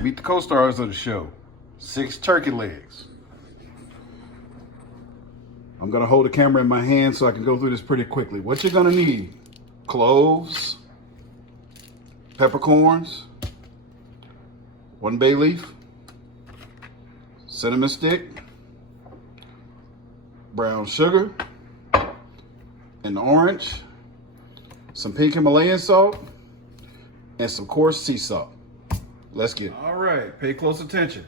right, meet the co-stars of the show. 6 turkey legs. I'm gonna hold the camera in my hand so I can go through this pretty quickly. What you're gonna need: cloves, peppercorns, 1 bay leaf, cinnamon stick, brown sugar, an orange, some pink Himalayan salt, and some coarse sea salt. Let's get it. All right, pay close attention.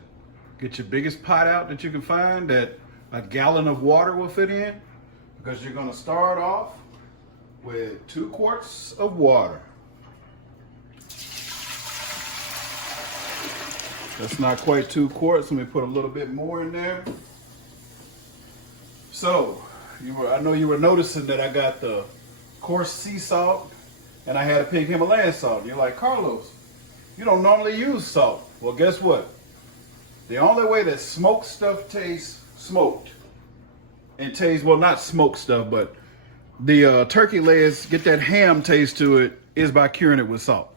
Get your biggest pot out that you can find that a gallon of water will fit in, because you're gonna start off with 2 quarts of water. That's not quite 2 quarts. Let me put a little bit more in there. So, I know you were noticing that I got the coarse sea salt and I had a pink Himalayan salt. You're like, Carlos, you don't normally use salt. Well, guess what? The only way that smoked stuff tastes smoked and tastes, well, not smoked stuff, but the turkey legs get that ham taste to it is by curing it with salt.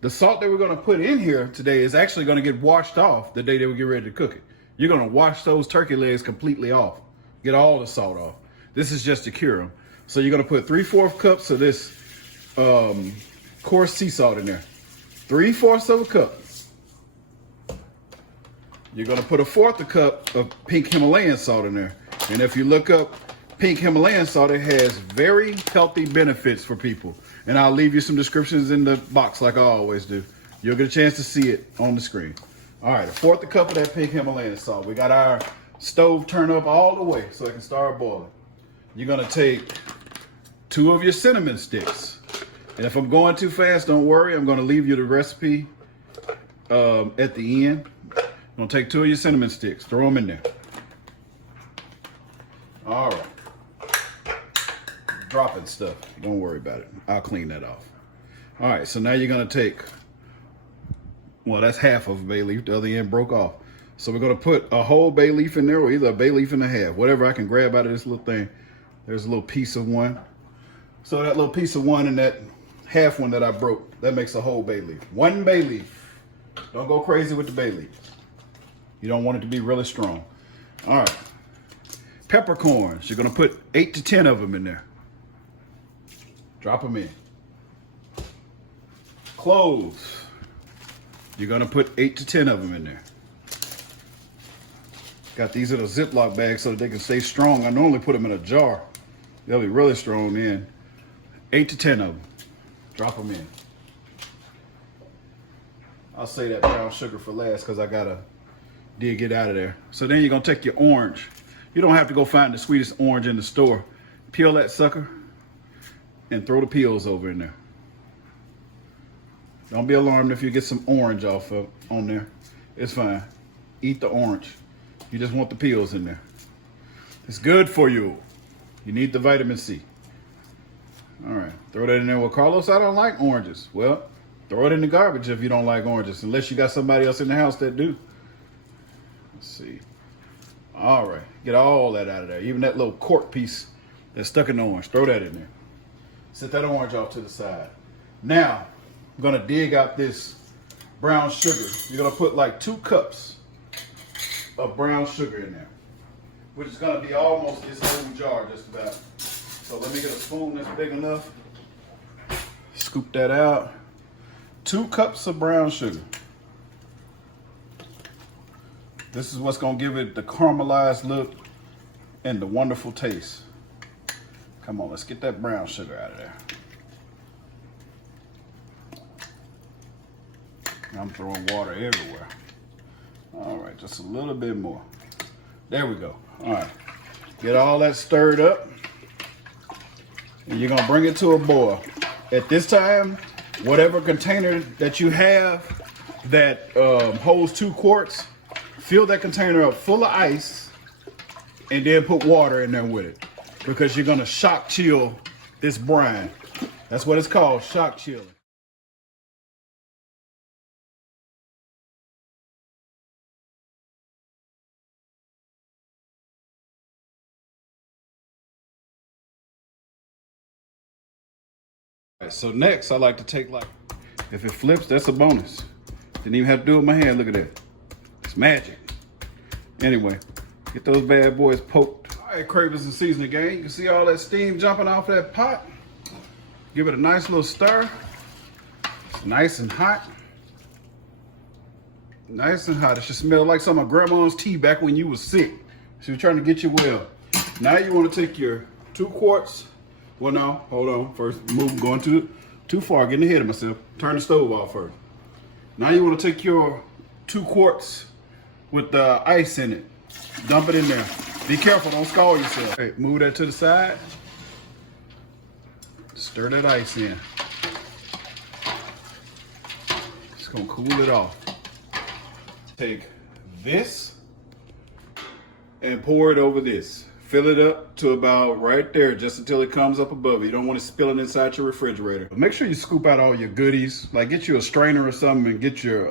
The salt that we're going to put in here today is actually going to get washed off the day that we get ready to cook it. You're going to wash those turkey legs completely off. Get all the salt off. This is just to cure them. So you're going to put 3/4 cups of this coarse sea salt in there. 3/4 of a cup. You're going to put 1/4 cup of pink Himalayan salt in there. And if you look up pink Himalayan salt, it has very healthy benefits for people. And I'll leave you some descriptions in the box like I always do. You'll get a chance to see it on the screen. All right, 1/4 cup of that pink Himalayan salt. We got our stove turned up all the way so it can start boiling. You're going to take 2 of your cinnamon sticks. And if I'm going too fast, don't worry. I'm going to leave you the recipe at the end. I'm going to take 2 of your cinnamon sticks. Throw them in there. All right. Dropping stuff. Don't worry about it. I'll clean that off. All right, so now you're going to take, well, that's half of a bay leaf. The other end broke off. So we're going to put a whole bay leaf in there, or either a bay leaf and a half, whatever I can grab out of this little thing. There's a little piece of one. So that little piece of one and that half one that I broke, that makes a whole bay leaf. 1 bay leaf. Don't go crazy with the bay leaf. You don't want it to be really strong. All right. Peppercorns. You're going to put 8 to 10 of them in there. Drop them in. Cloves. You're going to put 8 to 10 of them in there. Got these in a Ziploc bag so that they can stay strong. I normally put them in a jar. They'll be really strong then. 8 to 10 of them. Drop them in. I'll save that brown sugar for last because I got to dig it out of there. So then you're going to take your orange. You don't have to go find the sweetest orange in the store. Peel that sucker and throw the peels over in there. Don't be alarmed if you get some orange off of on there. It's fine. Eat the orange. You just want the peels in there. It's good for you. You need the vitamin C. All right, throw that in there. Well, Carlos, I don't like oranges. Well, throw it in the garbage if you don't like oranges, unless you got somebody else in the house that do. Let's see. All right, get all that out of there. Even that little cork piece that's stuck in the orange, throw that in there. Set that orange off to the side. Now, I'm gonna dig out this brown sugar. You're gonna put like 2 cups of brown sugar in there, which is gonna be almost this whole jar just about. So let me get a spoon that's big enough. Scoop that out. 2 cups of brown sugar. This is what's gonna give it the caramelized look and the wonderful taste. Come on, let's get that brown sugar out of there. I'm throwing water everywhere. All right, just a little bit more. There we go. All right, get all that stirred up. And you're gonna bring it to a boil. At this time, whatever container that you have that holds 2 quarts, fill that container up full of ice and then put water in there with it, because you're gonna shock chill this brine. That's what it's called, shock chilling. All right, so next I like to take, like, if it flips, that's a bonus. Didn't even have to do it with my hand. Look at that. It's magic. Anyway, get those bad boys poked. All right, Cravers and Seasoning gang. You can see all that steam jumping off that pot. Give it a nice little stir. It's nice and hot. Nice and hot. It should smell like some of grandma's tea back when you was sick. She was trying to get you well. Now you want to take your 2 quarts. Well, no, hold on. First, going too far, getting ahead of myself. Turn the stove off first. Now you want to take your 2 quarts with the ice in it. Dump it in there. Be careful, don't scald yourself. Okay, move that to the side. Stir that ice in. Just gonna cool it off. Take this and pour it over this. Fill it up to about right there, just until it comes up above it. You don't want it spilling inside your refrigerator. But make sure you scoop out all your goodies. Like get you a strainer or something and get your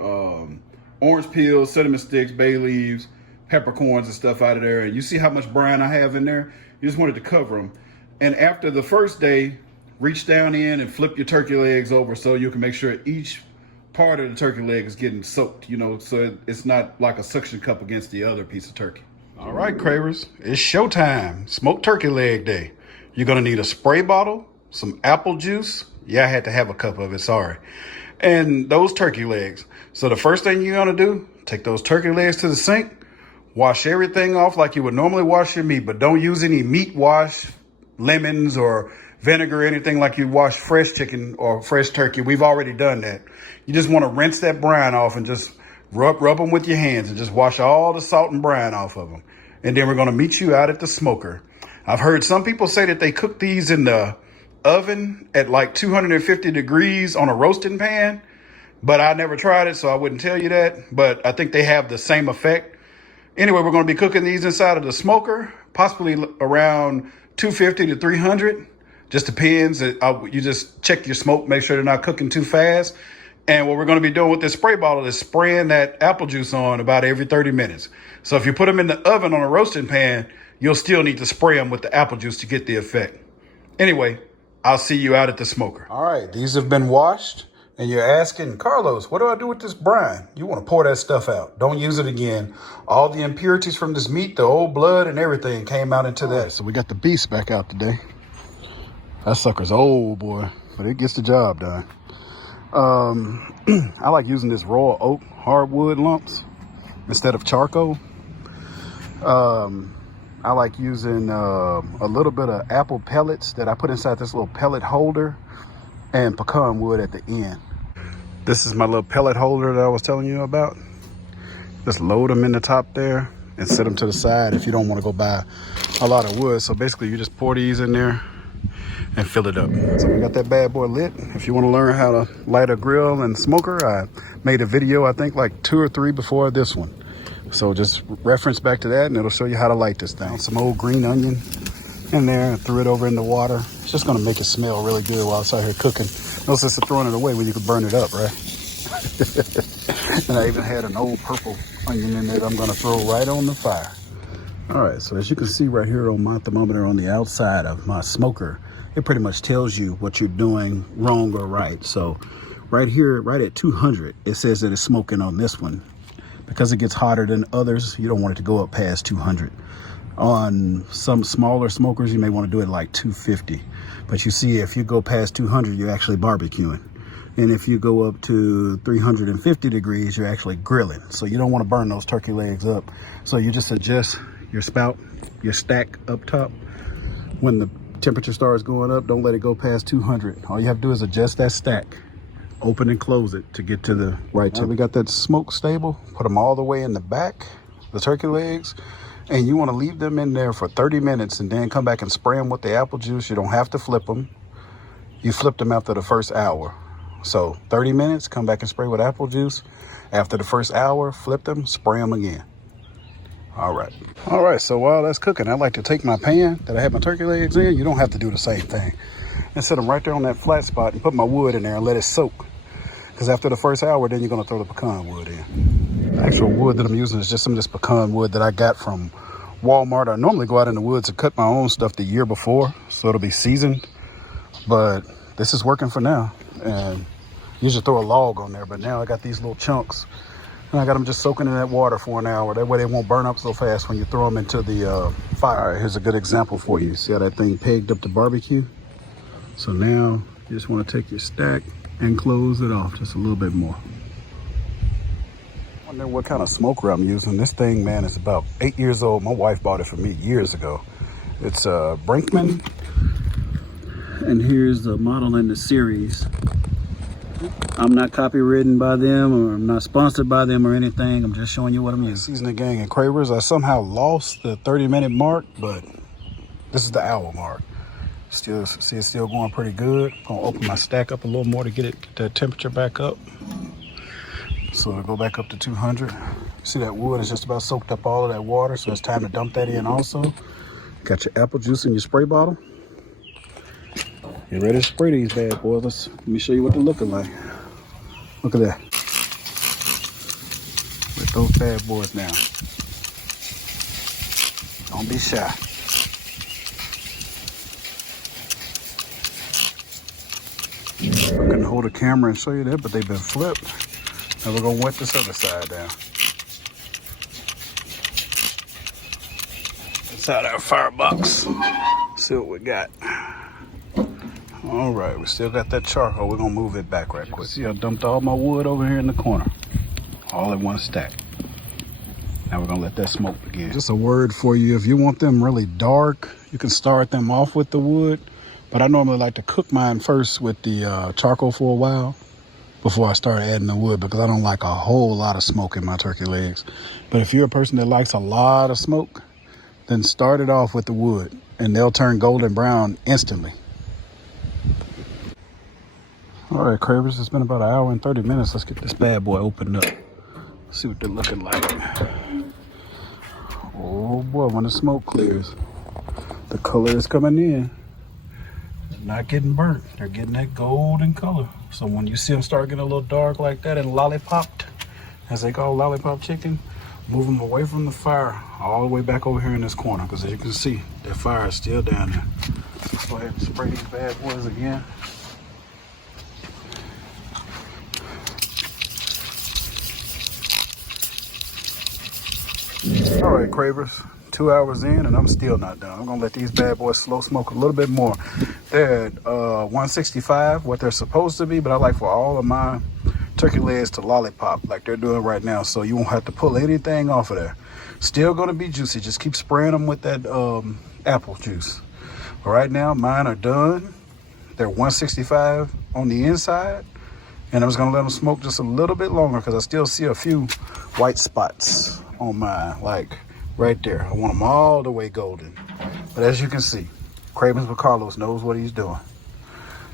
orange peels, cinnamon sticks, bay leaves, peppercorns and stuff out of there. And you see how much brine I have in there? You just wanted to cover them. And after the first day, reach down in and flip your turkey legs over so you can make sure each part of the turkey leg is getting soaked, you know, so it's not like a suction cup against the other piece of turkey. All right, Cravers, it's showtime. Smoked turkey leg day. You're gonna need a spray bottle, some apple juice. Yeah, I had to have a cup of it, sorry. And those turkey legs. So the first thing you're gonna do, take those turkey legs to the sink, wash everything off like you would normally wash your meat, but don't use any meat wash, lemons or vinegar or anything like you wash fresh chicken or fresh turkey. We've already done that. You just want to rinse that brine off and just rub them with your hands and just wash all the salt and brine off of them. And then we're going to meet you out at the smoker. I've heard some people say that they cook these in the oven at like 250 degrees on a roasting pan, but I never tried it, so I wouldn't tell you that. But I think they have the same effect. Anyway, we're going to be cooking these inside of the smoker, possibly around 250 to 300. Just depends. You just check your smoke, make sure they're not cooking too fast. And what we're going to be doing with this spray bottle is spraying that apple juice on about every 30 minutes. So if you put them in the oven on a roasting pan, you'll still need to spray them with the apple juice to get the effect. Anyway, I'll see you out at the smoker. All right, these have been washed. And you're asking, Carlos, what do I do with this brine? You want to pour that stuff out. Don't use it again. All the impurities from this meat, the old blood and everything came out into that. So we got the beast back out today. That sucker's old, boy, but it gets the job done. I like using this raw oak hardwood lumps instead of charcoal. I like using a little bit of apple pellets that I put inside this little pellet holder and pecan wood at the end. This is my little pellet holder that I was telling you about. Just load them in the top there and set them to the side if you don't want to go buy a lot of wood. So basically you just pour these in there and fill it up. So we got that bad boy lit. If you want to learn how to light a grill and smoker, I made a video, I think like 2 or 3 before this one. So just reference back to that and it'll show you how to light this thing. Some old green onion in there and threw it over in the water. It's just gonna make it smell really good while it's out here cooking. No sense of throwing it away when you could burn it up, right? And I even had an old purple onion in there that I'm gonna throw right on the fire. All right, so as you can see right here on my thermometer on the outside of my smoker, it pretty much tells you what you're doing wrong or right. So right here, right at 200, it says that it's smoking on this one. Because it gets hotter than others, you don't want it to go up past 200. On some smaller smokers, you may want to do it like 250. But you see, if you go past 200, you're actually barbecuing. And if you go up to 350 degrees, you're actually grilling. So you don't want to burn those turkey legs up. So you just adjust your spout, your stack up top. When the temperature starts going up, don't let it go past 200. All you have to do is adjust that stack. Open and close it to get to the right temperature. We got that smoke stable. Put them all the way in the back, the turkey legs. And you want to leave them in there for 30 minutes and then come back and spray them with the apple juice. You don't have to flip them. You flip them after the first hour. So 30 minutes, come back and spray with apple juice. After the first hour, flip them, spray them again. All right. All right, so while that's cooking, I like to take my pan that I have my turkey legs in. You don't have to do the same thing. And set them right there on that flat spot and put my wood in there and let it soak. Because after the first hour, then you're going to throw the pecan wood in. The actual wood that I'm using is just some of this pecan wood that I got from Walmart. I normally go out in the woods and cut my own stuff the year before, so it'll be seasoned. But this is working for now. And Usually throw a log on there, but now I got these little chunks. And I got them just soaking in that water for an hour. That way they won't burn up so fast when you throw them into the fire. All right, here's a good example for you. See how that thing pegged up the barbecue? So now you just want to take your stack and close it off just a little bit more. I wonder what kind of smoker I'm using. This thing, man, is about 8 years old. My wife bought it for me years ago. It's Brinkman. And here's the model in the series. I'm not copywritten by them, or I'm not sponsored by them or anything. I'm just showing you what I'm using. Seasoning Gang and Cravers. I somehow lost the 30-minute mark, but this is the hour mark. Still, see, it's still going pretty good. I'm gonna open my stack up a little more to get the temperature back up. So it'll go back up to 200. See that wood is just about soaked up all of that water, so it's time to dump that in also. Got your apple juice in your spray bottle. You ready to spray these bad boys? Let me show you what they're looking like. Look at that. Let those bad boys down. Don't be shy. I couldn't hold the camera and show you that, but they've been flipped. Now we're gonna wet this other side down. Inside our firebox. See what we got. All right, we still got that charcoal. We're gonna move it back right quick. See, I dumped all my wood over here in the corner, all in one stack. Now we're gonna let that smoke begin. Just a word for you, if you want them really dark, you can start them off with the wood, but I normally like to cook mine first with the charcoal for a while before I start adding the wood, because I don't like a whole lot of smoke in my turkey legs. But if you're a person that likes a lot of smoke, then start it off with the wood and they'll turn golden brown instantly. All right, Cravers, it's been about an hour and 30 minutes. Let's get this bad boy opened up. See what they're looking like. Oh boy, when the smoke clears, the color is coming in. They're not getting burnt. They're getting that golden color. So when you see them start getting a little dark like that and lollipopped, as they call lollipop chicken, move them away from the fire all the way back over here in this corner, because as you can see, that fire is still down there. Let's go ahead and spray these bad boys again. All right, Cravers, 2 hours in and I'm still not done. I'm gonna let these bad boys slow smoke a little bit more. They're at 165, what they're supposed to be, but I like for all of my turkey legs to lollipop like they're doing right now, so you won't have to pull anything off of there. Still gonna be juicy. Just keep spraying them with that apple juice. But right now, mine are done. They're 165 on the inside, and I'm just gonna let them smoke just a little bit longer because I still see a few white spots on mine, like right there. I want them all the way golden. But as you can see, Cravens with Carlos knows what he's doing.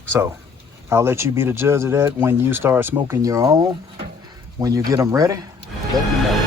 So I'll let you be the judge of that when you start smoking your own. When you get them ready, let me know.